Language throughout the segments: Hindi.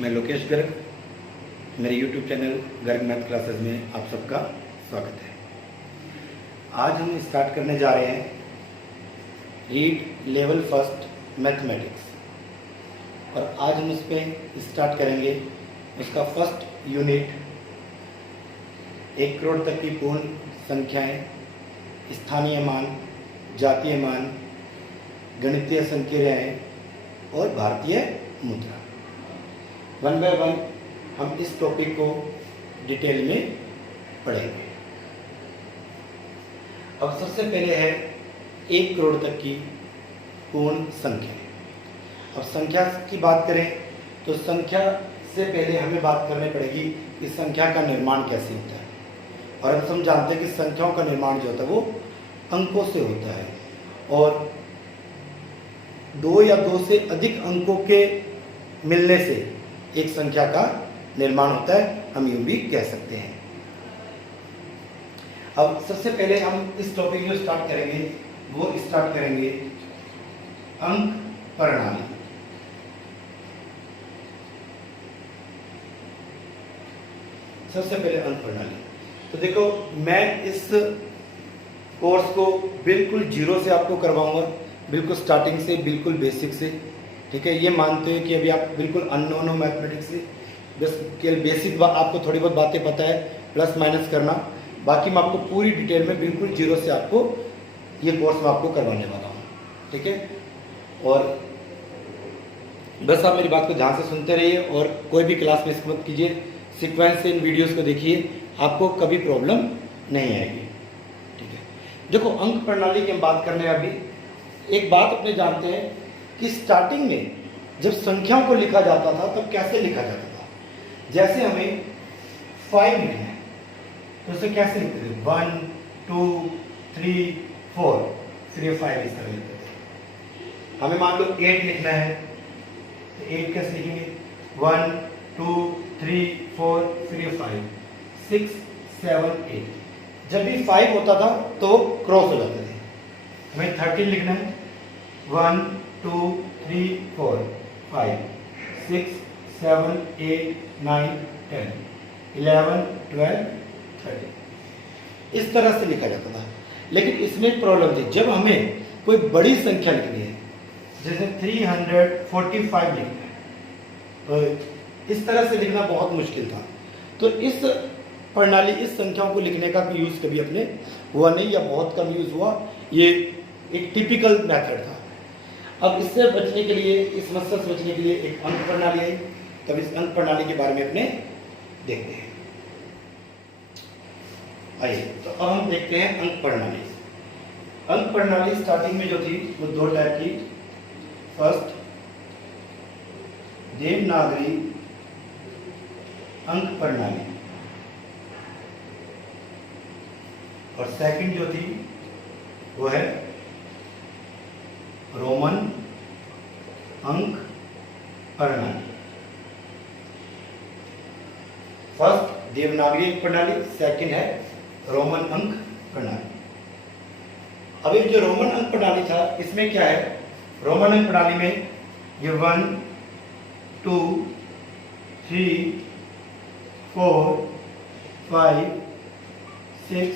मैं लोकेश गर्ग, मेरे YouTube channel Garg math classes में आप सबका स्वागत है। आज हम स्टार्ट करने जा रहे हैं रीड लेवल फर्स्ट मैथमेटिक्स और आज हम उस पर स्टार्ट करेंगे। उसका फर्स्ट यूनिट 1 करोड़ तक की पूर्ण संख्याएं, स्थानीय मान, जातीय मान, गणितीय संक्रियाएं और भारतीय मुद्रा। 1 बाय 1 हम इस टॉपिक को डिटेल में पढ़ेंगे। अब सबसे पहले है 1 करोड़ तक की पूर्ण संख्या। अब संख्या की बात करें तो संख्या से पहले हमें बात करनी पड़ेगी कि संख्या का निर्माण कैसे होता है। और हम जानते हैं कि संख्याओं का निर्माण जो होता है वो अंकों से होता है और 2 या 2 से अधिक अंकों के मिलने से एक संख्या का निर्माण होता है, हम यूं भी कह सकते हैं। अब सबसे पहले हम इस टॉपिक जो स्टार्ट करेंगे वो स्टार्ट करेंगे अंक प्रणाली। सबसे पहले अंक प्रणाली। तो देखो, मैं इस कोर्स को बिल्कुल जीरो से आपको करवाऊंगा, बिल्कुल स्टार्टिंग से, बिल्कुल बेसिक से। ठीक है, ये मानते हैं कि अभी आप बिल्कुल अननोन हो मैथमेटिक्स से, बस केवल बेसिक आपको थोड़ी बहुत बातें पता है, प्लस माइनस करना। बाकी मैं आपको पूरी डिटेल में बिल्कुल जीरो से आपको ये कोर्स मैं आपको करवाने वाला हूँ। ठीक है, और बस आप मेरी बात को ध्यान से सुनते रहिए और कोई भी क्लास मिस मत कीजिए। सीक्वेंस से इन वीडियोस को देखिए, आपको कभी प्रॉब्लम नहीं आएगी। ठीक है, देखो अंक प्रणाली की हम बात करने अभी एक बात अपने जानते हैं कि स्टार्टिंग में जब संख्याओं को लिखा जाता था तब कैसे लिखा जाता था। जैसे हमें 5 लिखना है तो उसे कैसे लिखते थे, 1 2 3 4, फिर ये 5 इस तरह लिखते थे। हमें मान लो 8 लिखना है तो 8 कैसे लिखेंगे, 1 2 3 4, फिर ये 5 6 7 8। जब भी 5 होता था तो क्रॉस हो जाते थे। हमें 13 लिखना है, 1 2 3 4 5 6 7 8 9 10 11 12 13। इस तरह से लिखा जाता था। लेकिन इसमें एक प्रॉब्लम थी, जब हमें कोई बड़ी संख्या लिखनी है, जैसे 345 लिखना है, तो इस तरह से लिखना बहुत मुश्किल था। तो इस प्रणाली, इस संख्याओं को लिखने का यूज कभी अपने हुआ नहीं या बहुत कम यूज हुआ। ये एक टिपिकल मेथड था। अब इससे बचने के लिए, इस समस्या से बचने के लिए एक अंक प्रणाली आई। तब इस अंक प्रणाली के बारे में अपने देखते हैं। आइए, तो अब हम देखते हैं अंक प्रणाली। अंक प्रणाली स्टार्टिंग में जो थी वो 2 टाइप की। फर्स्ट देवनागरी अंक प्रणाली और सेकंड जो थी वो है रोमन अंक प्रणाली। फर्स्ट देवनागरी अंक प्रणाली, सेकंड है रोमन अंक प्रणाली। अब ये जो रोमन अंक प्रणाली था, इसमें क्या है, रोमन अंक प्रणाली में ये 1 2 3 4 5 6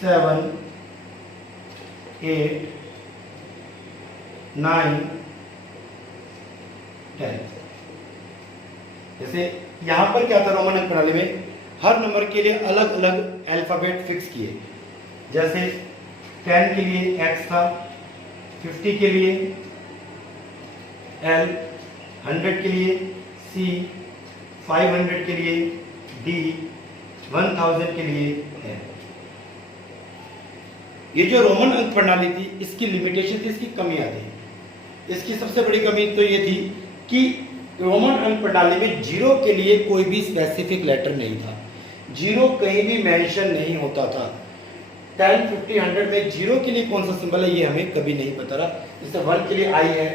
7 8 9 10। जैसे यहां पर क्या था, रोमन अंक प्रणाली में हर नंबर के लिए अलग अलग अल्फाबेट फिक्स किए। जैसे 10 के लिए X था, 50 के लिए L, 100 के लिए C, 500 के लिए D, 1000 के लिए है। ये जो रोमन अंक प्रणाली थी, इसकी लिमिटेशन थी, इसकी कमियां थी। इसकी सबसे बड़ी कमी तो ये थी कि रोमन अंक प्रणाली में जीरो के लिए कोई भी स्पेसिफिक लेटर नहीं था। जीरो कहीं भी मेंशन नहीं होता था। 10, 50, 100 में जीरो के लिए कौन सा सिंबल है ये हमें कभी नहीं पता रहा। जैसे 1 के लिए I है,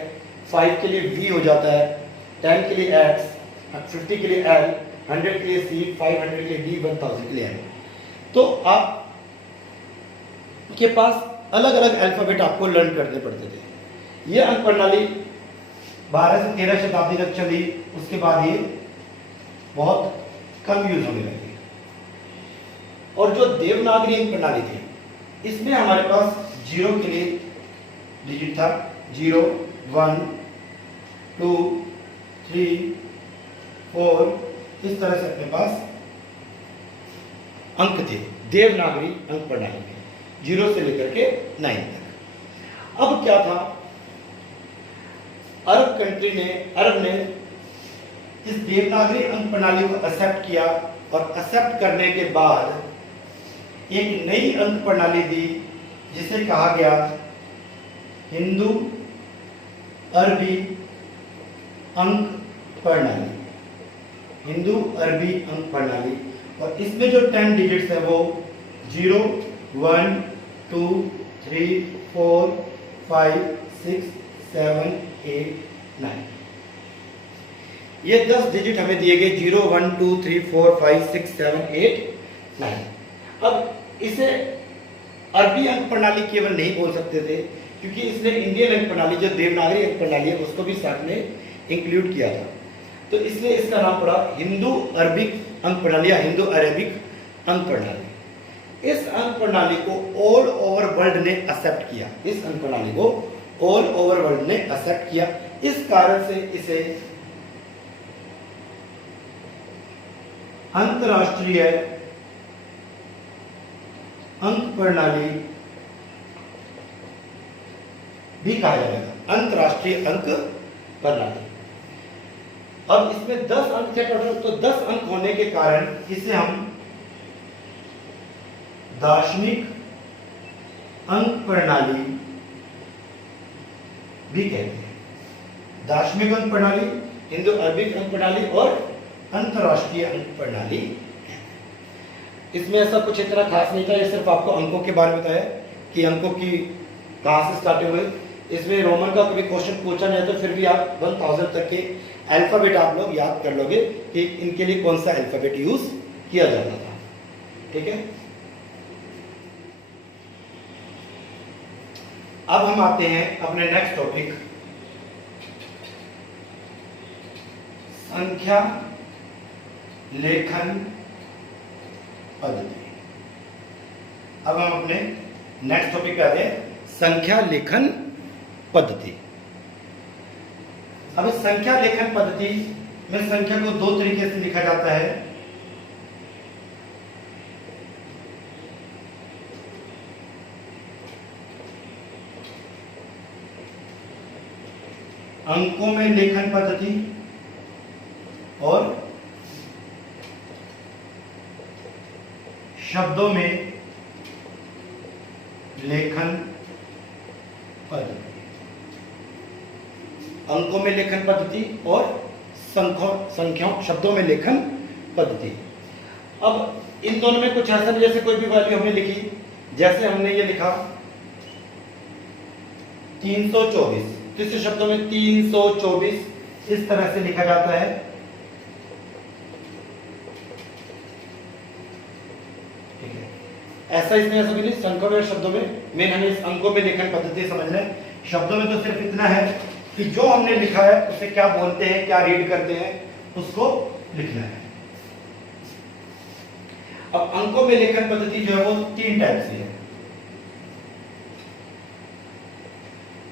5 के लिए V हो जाता है, 10 के लिए X, 50 के लिए L, 100 के लिए C, 500 के लिए D, 1000 के लिए M। तो आप के पास अलग अलग अल्फाबेट आपको लर्न करने पड़ते थे। ये अंक प्रणाली 12 से 13 शताब्दी तक चली, उसके बाद ये बहुत कम यूज होने लगी। और जो देवनागरी अंक प्रणाली थी, इसमें हमारे पास जीरो के लिए डिजिट था, 0 1 2 3 4, इस तरह से अपने पास अंक थे देवनागरी अंक प्रणाली में, 0 से लेकर के 9 तक। अब क्या था, अरब ने इस देवनागरी अंक प्रणाली को एक्सेप्ट किया और एक्सेप्ट करने के बाद एक नई अंक प्रणाली दी जिसे कहा गया हिंदू अरबी अंक प्रणाली, हिंदू अरबी अंक प्रणाली। और इसमें जो 10 डिजिट्स है वो 0 1 2 3 4 5 6 7 8 9, ये 10 डिजिट हमें दिए गए, 0 1 2 3 4 5 6 7 8 9। अब इसे अरबी अंक प्रणाली केवल नहीं बोल सकते थे, क्योंकि इसने इंडियन अंक प्रणाली जो देवनागरी अंक प्रणाली है उसको भी साथ में इंक्लूड किया था, तो इसलिए इसका नाम पड़ा हिंदू अरबिक अंक प्रणाली या हिंदू अरेबिक अंक प्रणाली। इस अंक प्रणाली को ऑल ओवर वर्ल्ड ने एक्सेप्ट किया, इस अंक प्रणाली को ऑल ओवर वर्ल्ड ने एक्सेप्ट किया। इस कारण से इसे अंतरराष्ट्रीय अंक प्रणाली भी कहा जाएगा, अंतरराष्ट्रीय अंक प्रणाली। अब इसमें 10 अंक थे टोटल, तो 10 अंक होने के कारण इसे हम दार्शनिक अंक प्रणाली भी कहते हैं। दार्शनिक अंक प्रणाली, हिंदू अरबिक अंक प्रणाली और अंतरराष्ट्रीय अंक प्रणाली। इसमें ऐसा कुछ इतना खास नहीं था, ये सिर्फ आपको अंकों के बारे में बताया कि अंकों की कहां से स्टार्ट हुए। इसमें रोमन का कभी क्वेश्चन पूछा जाए तो फिर भी आप 1000 तक के अल्फाबेट आप लोग याद कर लोगे कि इनके लिए कौन सा अल्फाबेट यूज किया जाता था। ठीक है, अब हम आते हैं अपने नेक्स्ट टॉपिक, संख्या लेखन पद्धति। अब हम अपने नेक्स्ट टॉपिक पे आते हैं, संख्या लेखन पद्धति। अब इस संख्या लेखन पद्धति में संख्या को 2 तरीके से लिखा जाता है। अंकों में लेखन पद्धति और शब्दों में लेखन पद्धति। अंकों में लेखन पद्धति और संख्याओं शब्दों में लेखन पद्धति। अब इन दोनों में कुछ ऐसा, जैसे कोई भी वैल्यू हमने लिखी, जैसे हमने ये लिखा 324, तो इस शब्दों में 324 इस तरह से लिखा जाता है। ठीक है, ऐसा इसमें ऐसा भी नहीं, संख्याओं में शब्दों में मेन हमें इस अंकों में लेखन पद्धति समझना है। शब्दों में तो सिर्फ इतना है कि जो हमने लिखा है उसे क्या बोलते हैं, क्या रीड करते हैं, उसको लिखना है। अब अंकों में लेखन पद्धति जो है वो 3 टाइप से है।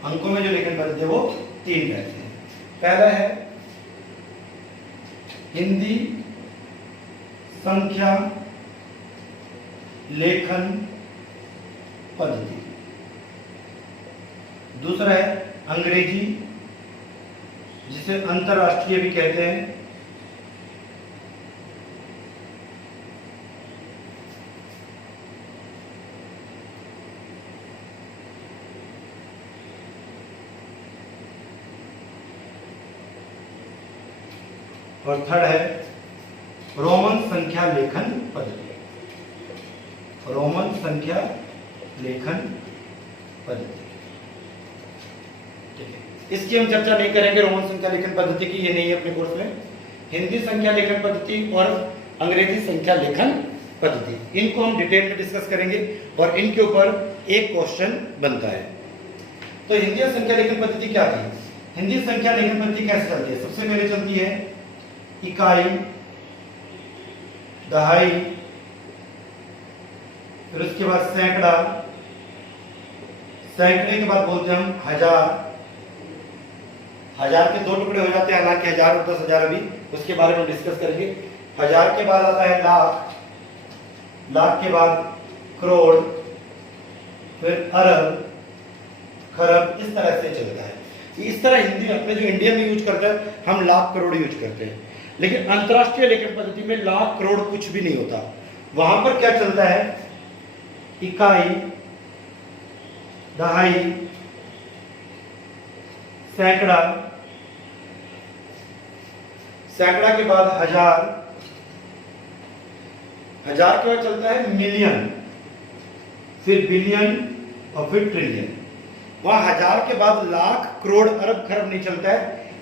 अंकों में जो लेखन पद्धति है वो 3 टाइप से है। पहला है हिंदी संख्या लेखन पद्धति। दूसरा है अंग्रेजी, जिसे अंतरराष्ट्रीय भी कहते हैं। और थर्ड है रोमन संख्या लेखन पद्धति। रोमन संख्या लेखन पद्धति, ठीक है। इसकी हम चर्चा नहीं करेंगे, रोमन संख्या लेखन पद्धति की, ये नहीं है अपने कोर्स में। हिंदी संख्या लेखन पद्धति और अंग्रेजी संख्या लेखन पद्धति, इनको हम डिटेल में डिस्कस करेंगे और इनके ऊपर एक क्वेश्चन बनता है। तो हिंदी संख्या लेखन पद्धति क्या थी? हिंदी संख्या लेखन पद्धति कैसे चलती है? सबसे पहले चलती है इकाई, दहाई, फिर उसके बाद सैकड़ा, सैकड़े के बाद बोलते हैं हम हजार, हजार के दो टुकड़े हो जाते हैं, हालांकि 1000 और 10,000 अभी उसके बारे में डिस्कस करेंगे। हजार के बाद आता है लाख, लाख के बाद करोड़, फिर अरब, खरब, इस तरह से चलता है। इस तरह हिंदी अपने जो इंडिया में यूज करता है हम लाख करोड़ यूज करते हैं, लेकिन अंतरराष्ट्रीय लेखन पद्धति में लाख करोड़ कुछ भी नहीं होता। वहां पर क्या चलता है? इकाई, दहाई, सैकड़ा, सैकड़ा के बाद हजार, हजार के बाद चलता है मिलियन, फिर बिलियन और फिर ट्रिलियन। वहां हजार के बाद लाख, करोड़, अरब, खरब नहीं चलता है,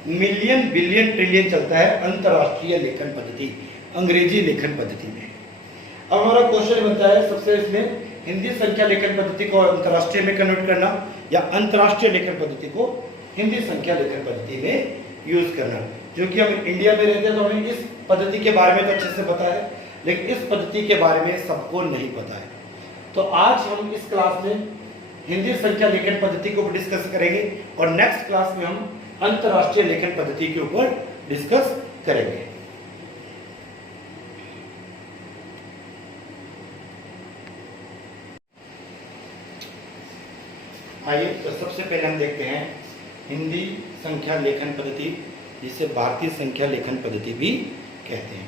मिलियन, बिलियन, ट्रिलियन चलता है अंतरराष्ट्रीय लेखन पद्धति, अंग्रेजी लेखन पद्धति में। अब हमारा क्वेश्चन बनता है सबसे इसमें हिंदी संख्या लेखन पद्धति को अंतरराष्ट्रीय में कन्वर्ट करना या अंतरराष्ट्रीय लेखन पद्धति को हिंदी संख्या लेखन पद्धति में यूज करना। क्योंकि हम इंडिया में रहते हैं तो हमें इस पद्धति के बारे में तो अच्छे से पता है, लेकिन इस पद्धति के बारे में सबको नहीं पता है। तो आज हम इस क्लास में हिंदी संख्या लेखन पद्धति को डिस्कस करेंगे और नेक्स्ट क्लास में हम अंतरराष्ट्रीय लेखन पद्धति के ऊपर डिस्कस करेंगे। आइए तो सबसे पहले हम देखते हैं हिंदी संख्या लेखन पद्धति, जिसे भारतीय संख्या लेखन पद्धति भी कहते हैं।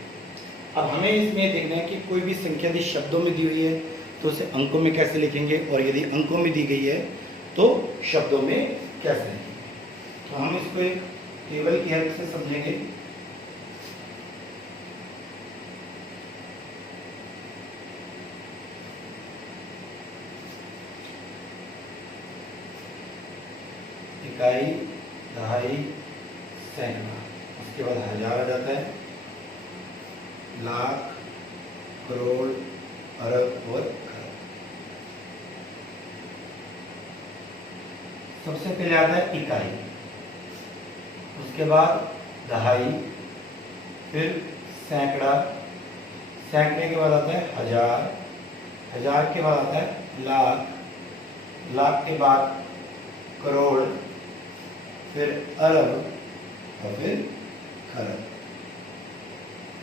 अब हमें इसमें देखना है कि कोई भी संख्या यदि शब्दों में दी हुई है तो उसे अंकों में कैसे लिखेंगे, और यदि अंकों में दी गई है तो शब्दों में कैसे लिखेंगे। तो हम इसको एक टेबल की हेल्प से समझेंगे। इकाई, दहाई, सैकड़ा, उसके बाद हजार आ जाता है, लाख, करोड़, अरब और खरब। सबसे पहले आता है इकाई, उसके बाद दहाई, फिर सैकड़ा, सैकड़े के बाद आता है हजार, हजार के बाद आता है लाख, लाख के बाद करोड़, फिर अरब और फिर खरब।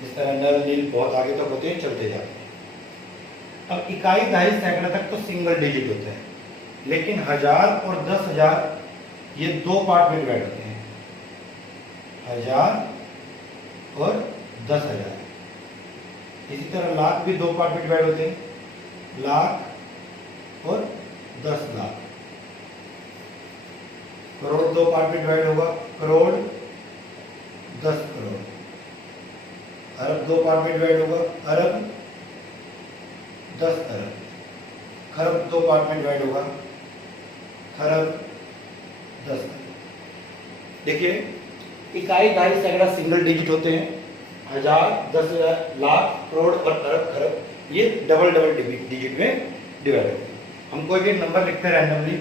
इस तरह नर नील बहुत आगे तक होते हैं, चलते जाते हैं। अब इकाई, दहाई, सैकड़ा तक तो सिंगल डिजिट होते हैं, लेकिन हजार और 10,000 ये दो पार्ट में डिवाइड होते हैं, हजार और 10,000। इसी तरह लाख भी दो पार्ट में डिवाइड होते हैं, लाख और 10 लाख। करोड़ दो पार्ट में डिवाइड होगा, करोड़, 10 करोड़। अरब दो पार्ट में डिवाइड होगा, अरब, 10 अरब। खरब दो पार्ट में डिवाइड होगा, खरब, 10 खरब। देखिए इकाई, दहाई, सैकड़ा सिंगल डिजिट होते हैं, हजार, 10,000, लाख, करोड़ और अरब, खरब ये डबल डबल डिजिट में डिवाइड होते हैं। हम कोई भी नंबर लिखते हैं रैंडमली,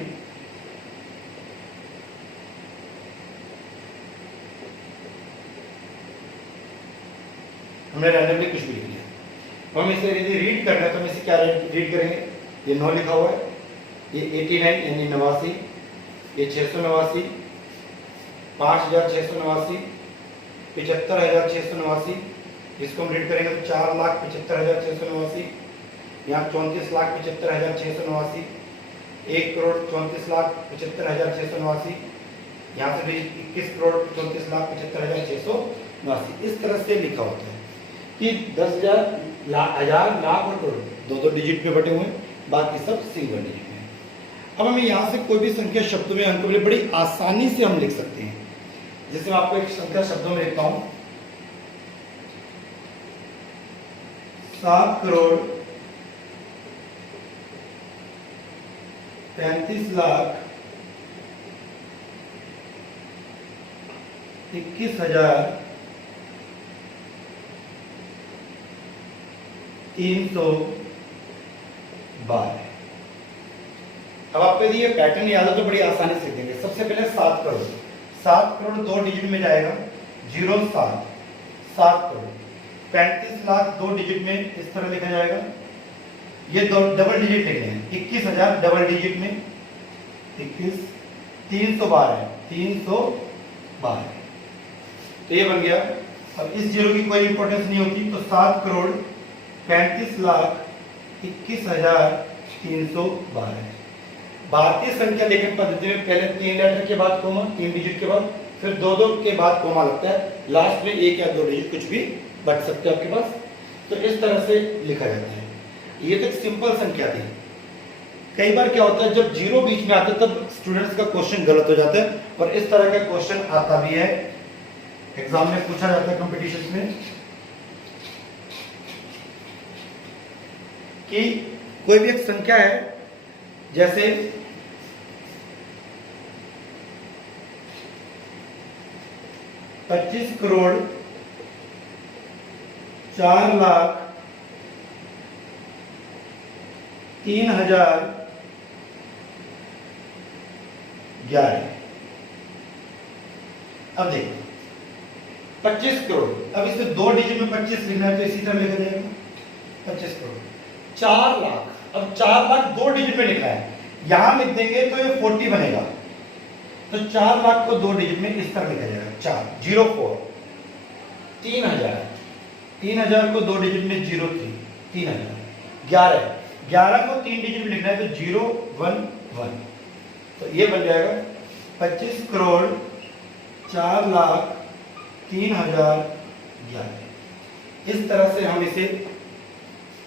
हमने रैंडमली कुछ भी लिख लिया। तो हम इसे यदि रीड करना है तो हम इसे क्या रीड करेंगे? ये 9 लिखा हुआ है, ये 89 यानी 89, ये 689, 5,689, 75,689। इसको हम रीड करेंगे तो 4,75,689, यहाँ 34,75,689, 1,34,75,689, यहाँ से भी 21,34,75,689। इस तरह से लिखा होता है कि 10,000, हजार, लाख और करोड़ दो दो डिजिट पे बटे हुए हैं, बाकी सब सिंगल डिजिट में। अब हमें यहाँ से कोई भी संख्या शब्दों में, अंकों में बड़ी आसानी से हम लिख सकते हैं। जैसे मैं आपको एक संख्या शब्दों में लिखता हूं, 7 करोड़ 35 लाख 21,000 312। अब आपको यदि ये पैटर्न याद हो तो बड़ी आसानी से देंगे। सबसे पहले 7 करोड़, 7 करोड़ 2 डिजिट में जाएगा, 07, 7 करोड़। 35 लाख 2 डिजिट में इस तरह लिखा जाएगा, ये दो डबल डिजिट लिखने हैं, 21,000 डबल डिजिट में 21, 312 है, 312, तो ये बन गया। अब इस जीरो की कोई इंपॉर्टेंस नहीं होती, तो 7 करोड़ 35 लाख 21,312। भारतीय संख्या लेखन पद्धति में पहले 3 लेटर के बाद कोमा, 3 डिजिट के बाद, फिर 2 के बाद कोमा लगता है, लास्ट में 1 या 2 डिजिट कुछ भी बच सकते हैं आपके पास। तो इस तरह से लिखा जाता है। ये तो सिंपल संख्या थी। कई बार क्या होता है, जब जीरो बीच में आता है तब स्टूडेंट्स का क्वेश्चन गलत हो जाता है, और इस तरह का क्वेश्चन आता भी है, एग्जाम में पूछा जाता है कॉम्पिटिशन में, कि कोई भी एक संख्या है, जैसे पच्चीस करोड़ 4 लाख 3,011। अब देखो 25 करोड़, अब इसमें 2 डिजिट में 25 लिखना है, तो इसी तरह लिखा जाएगा 25 करोड़। 4 लाख, अब 4 लाख 2 डिजिट में लिखा है, यहां लिख देंगे तो ये 40 बनेगा, तो 4 लाख को 2 डिजिट में इस तरह लिखा जाएगा, 404। 3,000 को 2 डिजिट में 03, 3,000। 11 को 3 डिजिट में लिखना है, तो 011, तो ये बन जाएगा 25 करोड़ 4 लाख 3,011। इस तरह से हम इसे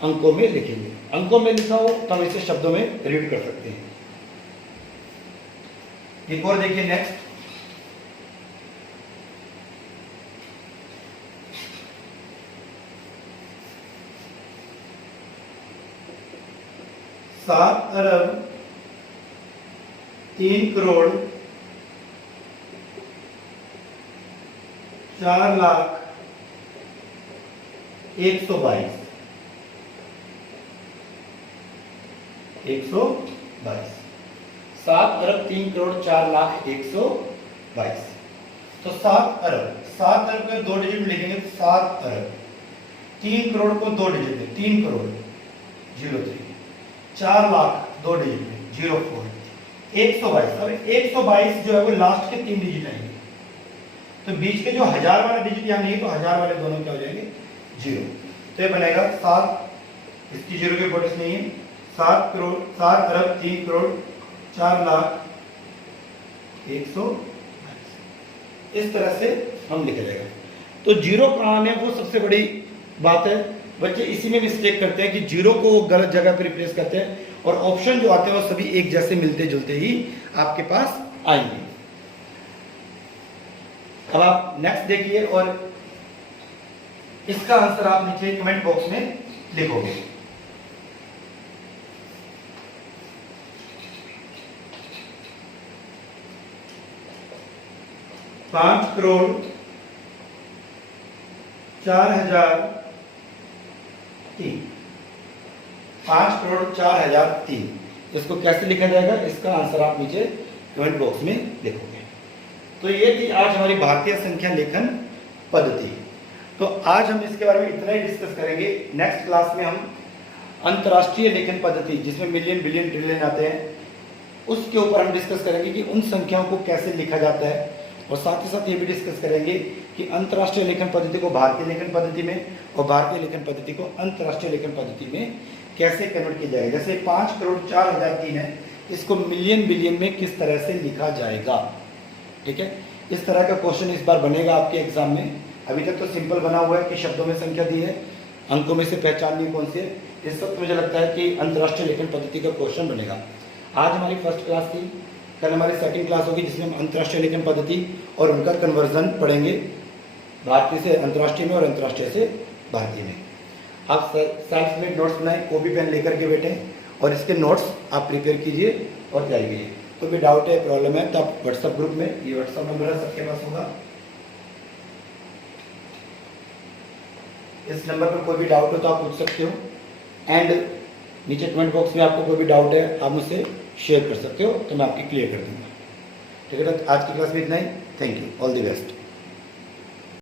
अंकों में लिखेंगे। अंकों में लिखा हो तो हम इसे शब्दों में रीड कर सकते हैं। एक और देखिए नेक्स्ट, सात अरब 3 करोड़ 4 लाख 122। 7 अरब 3 करोड़ 4 लाख 122। तो 7 अरब को 2 डिजिट में लिखेंगे, तो 7 अरब। 3 करोड़ को 2 डिजिट में, 3 करोड़ 03। 4 लाख 2 डिजिट में 04। 122, अब 122 जो है वो लास्ट के 3 डिजिट आएंगे, तो बीच के जो 1000 वाला डिजिट यहाँ नहीं, तो 1000 वाले दोनों क्या हो जाएंगे, 0। तो ये बनेगा 7, इसकी 0 की इंपॉर्टेंस नहीं है, 7 अरब 3 करोड़ 4 लाख 122। इस तरह से हम लिखा जाएगा। तो जीरो कहाँ है वो सबसे बड़ी बात है। बच्चे इसी में मिस्टेक करते हैं कि जीरो को गलत जगह पर रिप्लेस करते हैं, और ऑप्शन जो आते हैं वो सभी एक जैसे मिलते जुलते ही आपके पास आएंगे। अब आप नेक्स्ट देखिए, और इसका आंसर आप नीचे कमेंट बॉक्स में लिखोगे। पांच करोड़ 4,003। 5 करोड़ 4,003, इसको कैसे लिखा जाएगा, इसका आंसर आप नीचे कमेंट बॉक्स में लिखोगे। तो ये थी आज हमारी भारतीय संख्या लेखन पद्धति। तो आज हम इसके बारे में इतना ही डिस्कस करेंगे। नेक्स्ट क्लास में हम अंतर्राष्ट्रीय लेखन पद्धति, जिसमें मिलियन, बिलियन, ट्रिलियन आते हैं, उसके ऊपर हम डिस्कस करेंगे कि उन संख्याओं को कैसे लिखा जाता है, और साथ ही साथ ये भी डिस्कस करेंगे कि अंतर्राष्ट्रीय लेखन पद्धति को भारतीय लेखन पद्धति में और भारतीय लेखन पद्धति को अंतर्राष्ट्रीय लेखन पद्धति में कैसे कन्वर्ट किया जाएगा। जैसे 5 करोड़ 4,003 है, इसको मिलियन, बिलियन में किस तरह से लिखा जाएगा। ठीक है, इस तरह का क्वेश्चन इस बार बनेगा आपके एग्जाम में। अभी तक तो सिंपल बना हुआ है कि शब्दों में संख्या दी है, अंकों में से पहचाननी कौन सी है। इस वक्त मुझे लगता है कि अंतर्राष्ट्रीय लेखन पद्धति का क्वेश्चन बनेगा। आज हमारी फर्स्ट क्लास थी, कल हमारी सेकंड क्लास होगी, जिसमें हम अंतर्राष्ट्रीय लेखन पद्धति और उनका कन्वर्जन पढ़ेंगे, भारतीय से अंतर्राष्ट्रीय में और अंतर्राष्ट्रीय से भारतीय में। आप सेल्फ मेड नोट्स बनाएं, कॉपी पेन लेकर के बैठें, और इसके नोट्स आप प्रिपेयर कीजिए और तैयारी कीजिए। कोई भी डाउट है, प्रॉब्लम है, तो आप व्हाट्सएप ग्रुप में, ये व्हाट्सएप नंबर है सबके पास होगा, इस नंबर पर कोई भी डाउट हो तो आप पूछ सकते हो। एंड नीचे कमेंट बॉक्स में आपको कोई भी डाउट है आप मुझसे शेयर कर सकते हो, तो मैं आपकी क्लियर कर दूंगा। ठीक है, तो आज की क्लास में इतना ही। Thank you, all the best.